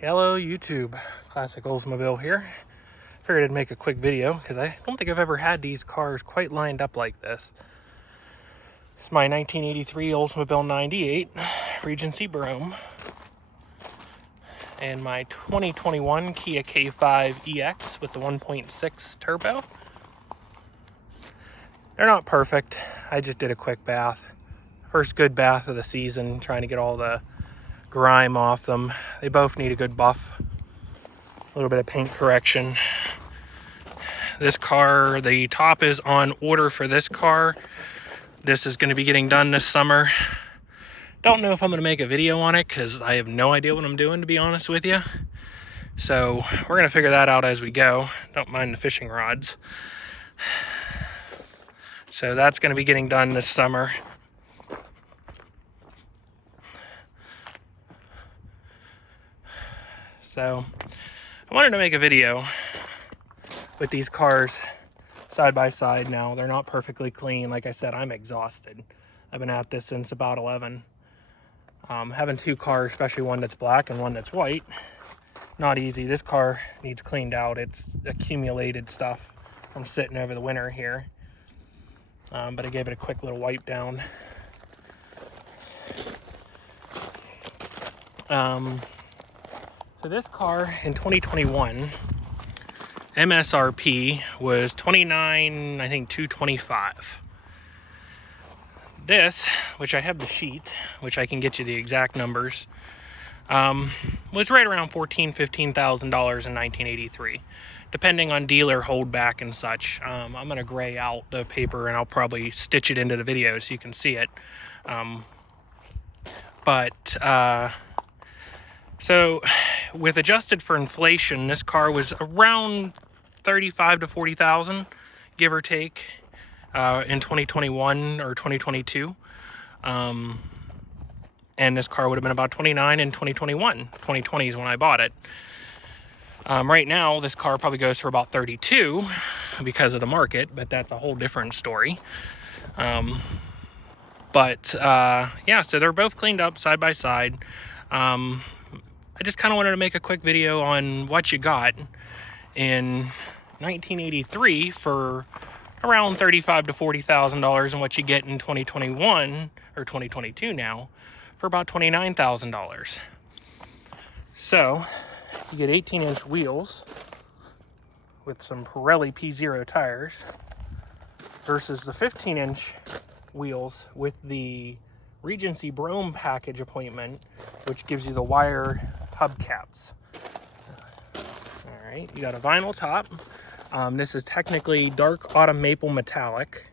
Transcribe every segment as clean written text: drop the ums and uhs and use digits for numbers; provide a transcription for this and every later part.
Hello YouTube, classic Oldsmobile here. Figured I'd make a quick video because I don't think I've ever had these cars quite lined up like this. It's my 1983 Oldsmobile 98 Regency Brougham and my 2021 Kia K5 EX with the 1.6 turbo. They're not perfect. I just did a quick bath. First good bath of the season, trying to get all the grime off them. They both need a good buff, a little bit of paint correction. This car, the top is on order for this car. This is going to be getting done this summer. Don't know if I'm going to make a video on it because I have no idea what I'm doing, to be honest with you. So we're going to figure that out as we go. Don't mind the fishing rods. So that's going to be getting done this summer. So I wanted to make a video with these cars side by side now. They're not perfectly clean. Like I said, I'm exhausted. I've been at this since about 11. Having two cars, especially one that's black and one that's white, not easy. This car needs cleaned out. It's accumulated stuff from sitting over the winter here. But I gave it a quick little wipe down. So this car in 2021, MSRP was $29,225. I think $225. This, which I have the sheet, which I can get you the exact numbers, was right around $14,000, $15,000 in 1983, depending on dealer holdback and such. I'm going to gray out the paper and I'll probably stitch it into the video so you can see it. So with adjusted for inflation, this car was around 35 to 40,000, give or take, in 2021 or 2022. And this car would have been about 29 in 2021. 2020 is when I bought it. Right now, this car probably goes for about 32 because of the market, but that's a whole different story. Yeah, so they're both cleaned up side by side. I just kind of wanted to make a quick video on what you got in 1983 for around $35,000 to $40,000 and what you get in 2021 or 2022 now for about $29,000. So you get 18-inch wheels with some Pirelli P0 tires versus the 15-inch wheels with the Regency Brougham package appointment, which gives you the wire hubcaps. All right, you got a vinyl top. This is technically dark autumn maple metallic.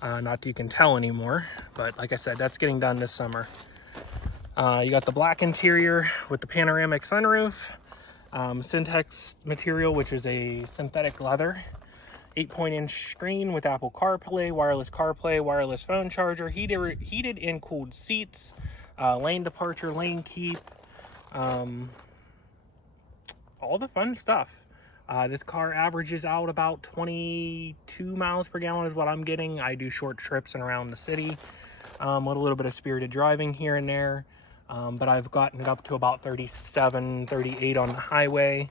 Not that you can tell anymore, but like I said, that's getting done this summer. You got the black interior with the panoramic sunroof, Syntex material, which is a synthetic leather, 8-point-inch screen with Apple CarPlay, wireless phone charger, heated and cooled seats, lane departure, lane keep, all the fun stuff. This car averages out about 22 miles per gallon is what I'm getting. I do short trips and around the city with a little bit of spirited driving here and there. But I've gotten it up to about 37, 38 on the highway,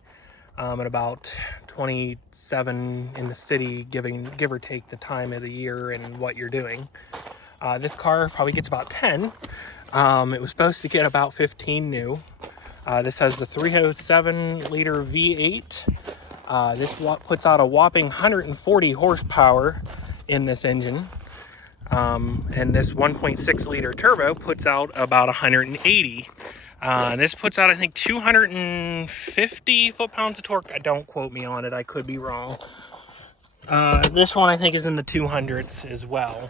and about 27 in the city, give or take the time of the year and what you're doing. This car probably gets about 10. It was supposed to get about 15 new. This has the 307-liter V8. This puts out a whopping 140 horsepower in this engine. And this 1.6-liter turbo puts out about 180. This puts out, I think, 250 foot-pounds of torque. Don't quote me on it. I could be wrong. This one, I think, is in the 200s as well.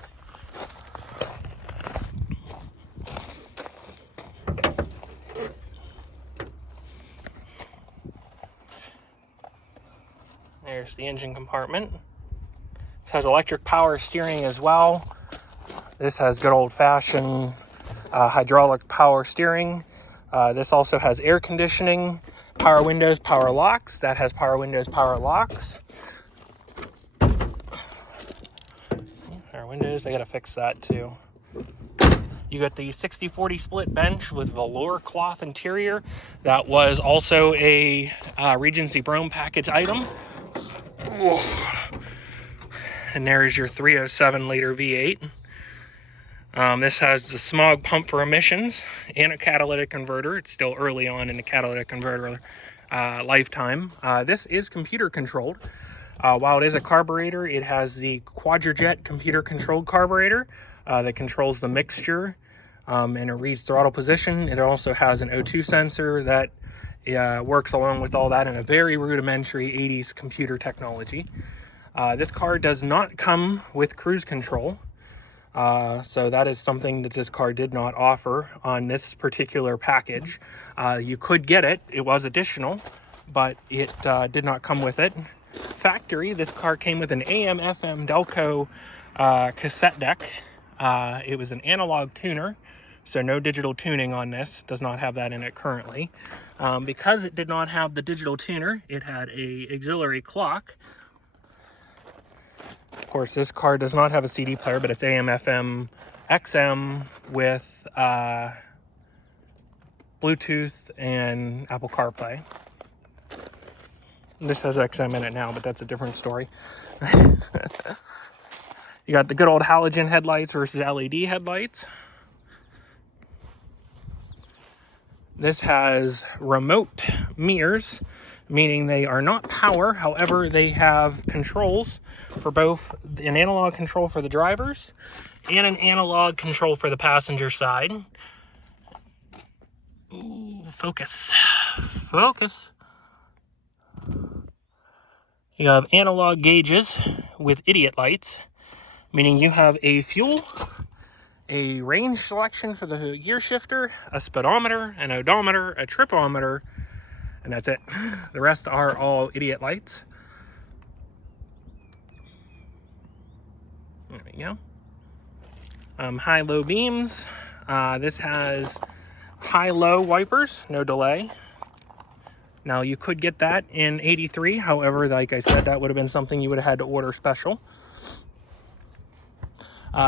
There's the engine compartment. It has electric power steering as well. This has good old-fashioned hydraulic power steering. This also has air conditioning, power windows, power locks. That has power windows, power locks. Power windows, they gotta fix that too. You got the 60/40 split bench with velour cloth interior. That was also a Regency Brougham package item. Whoa. And there's your 307 liter V8. This has the smog pump for emissions and a catalytic converter. It's still early on in the catalytic converter lifetime. This is computer controlled. While it is a carburetor, it has the Quadrajet computer controlled carburetor that controls the mixture and it reads throttle position. It also has an O2 sensor that works along with all that in a very rudimentary 80s computer technology. This car does not come with cruise control. So that is something that this car did not offer on this particular package. You could get it. It was additional, but it did not come with it. Factory, this car came with an AM/FM Delco cassette deck. It was an analog tuner, so no digital tuning on this. Does not have that in it currently. Because it did not have the digital tuner, it had a auxiliary clock. Of course, this car does not have a CD player, but it's AM/FM XM with Bluetooth and Apple CarPlay. This has XM in it now, but that's a different story. You got the good old halogen headlights versus LED headlights. This has remote mirrors, meaning they are not power. However, they have controls for both an analog control for the drivers and an analog control for the passenger side. Ooh, focus. Focus. You have analog gauges with idiot lights, meaning you have a fuel, a range selection for the gear shifter, a speedometer, an odometer, a tripometer, and that's it. The rest are all idiot lights. There we go. High-low beams. This has high-low wipers, no delay. Now, you could get that in 83. However, like I said, that would have been something you would have had to order special.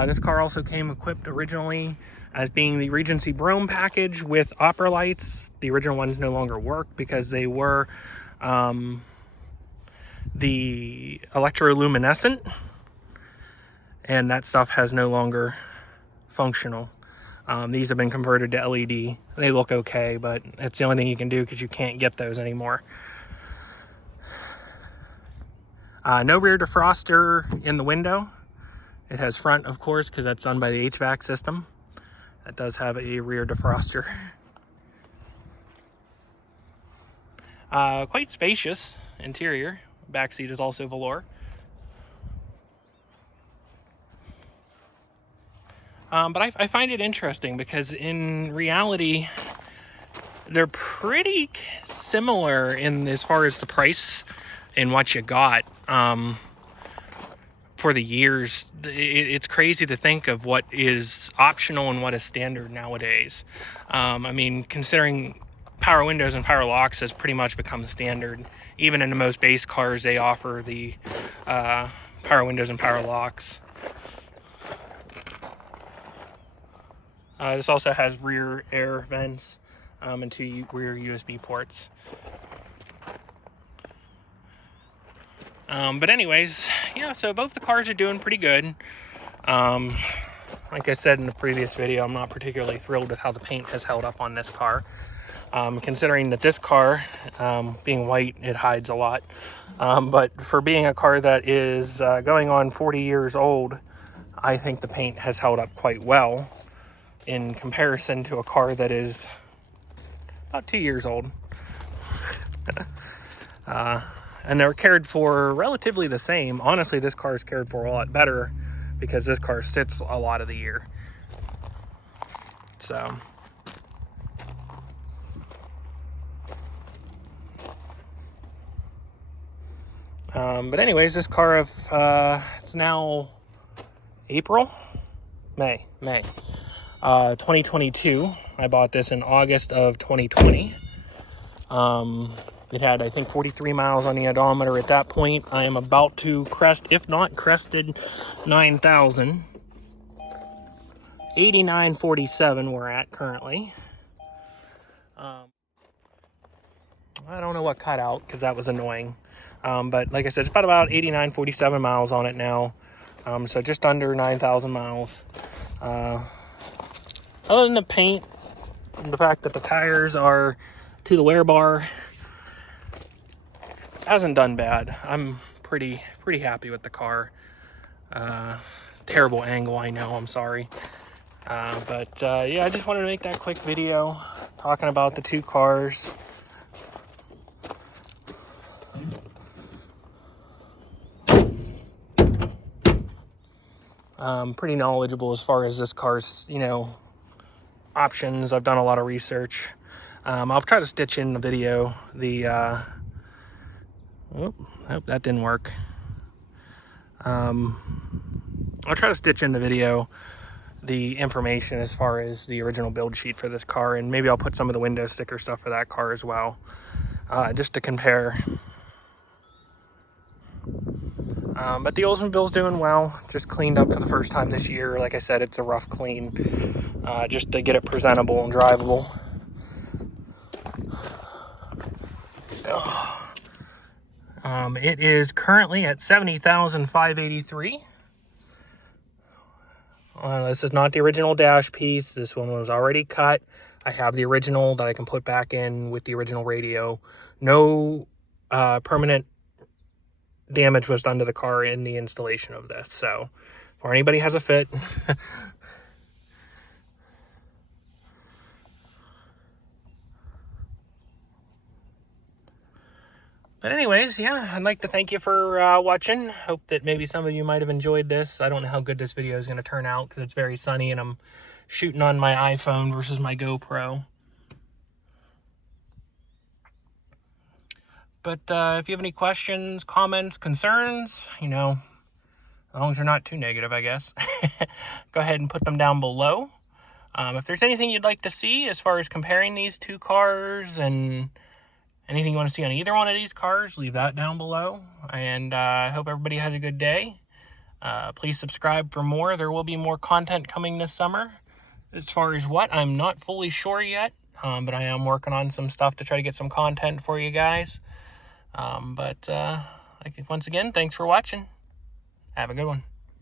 This car also came equipped originally as being the Regency Brougham package with opera lights. The original ones no longer work because they were the electroluminescent, and that stuff has no longer functional. These have been converted to LED. They look okay, but it's the only thing you can do because you can't get those anymore. No rear defroster in the window. It has front, of course, because that's done by the HVAC system. That does have a rear defroster. Quite spacious interior. Back seat is also velour. But I find it interesting because in reality, they're pretty similar in as far as the price and what you got. For the years, it's crazy to think of what is optional and what is standard nowadays. I mean, considering power windows and power locks has pretty much become standard. Even in the most base cars, they offer the power windows and power locks. This also has rear air vents and 2 rear USB ports. But anyways, yeah, so both the cars are doing pretty good. Like I said in the previous video, I'm not particularly thrilled with how the paint has held up on this car. Considering that this car, being white, it hides a lot. But for being a car that is going on 40 years old, I think the paint has held up quite well in comparison to a car that is about 2 years old. And they're cared for relatively the same. Honestly, this car is cared for a lot better because this car sits a lot of the year. So, but anyways, this car of it's now May 2022. I bought this in August of 2020. It had, I think, 43 miles on the odometer at that point. I am about to crest, if not crested, 9,000. $89.47 we're at currently. I don't know what cut out because that was annoying. But like I said, it's about 89.47 miles on it now. So just under 9,000 miles. Other than the paint, the fact that the tires are to the wear bar, hasn't done bad. I'm pretty happy with the car. Terrible angle, I know, I'm sorry. Yeah, I just wanted to make that quick video talking about the two cars. Pretty knowledgeable as far as this car's, options. I've done a lot of research. I'll try to stitch in the video the that didn't work. I'll try to stitch in the video the information as far as the original build sheet for this car, and maybe I'll put some of the window sticker stuff for that car as well, just to compare. But the Oldsmobile's doing well. Just cleaned up for the first time this year. Like I said, it's a rough clean, just to get it presentable and drivable. It is currently at 70,583. This is not the original dash piece. This one was already cut. I have the original that I can put back in with the original radio. No permanent damage was done to the car in the installation of this. So, if anybody has a fit, but anyways, yeah, I'd like to thank you for watching. Hope that maybe some of you might have enjoyed this. I don't know how good this video is going to turn out because it's very sunny and I'm shooting on my iPhone versus my GoPro. But if you have any questions, comments, concerns, as long as you're not too negative, I guess, go ahead and put them down below. If there's anything you'd like to see as far as comparing these two cars and anything you want to see on either one of these cars, leave that down below. And I hope everybody has a good day. Please subscribe for more. There will be more content coming this summer. As far as what, I'm not fully sure yet, but I am working on some stuff to try to get some content for you guys. Once again, thanks for watching. Have a good one.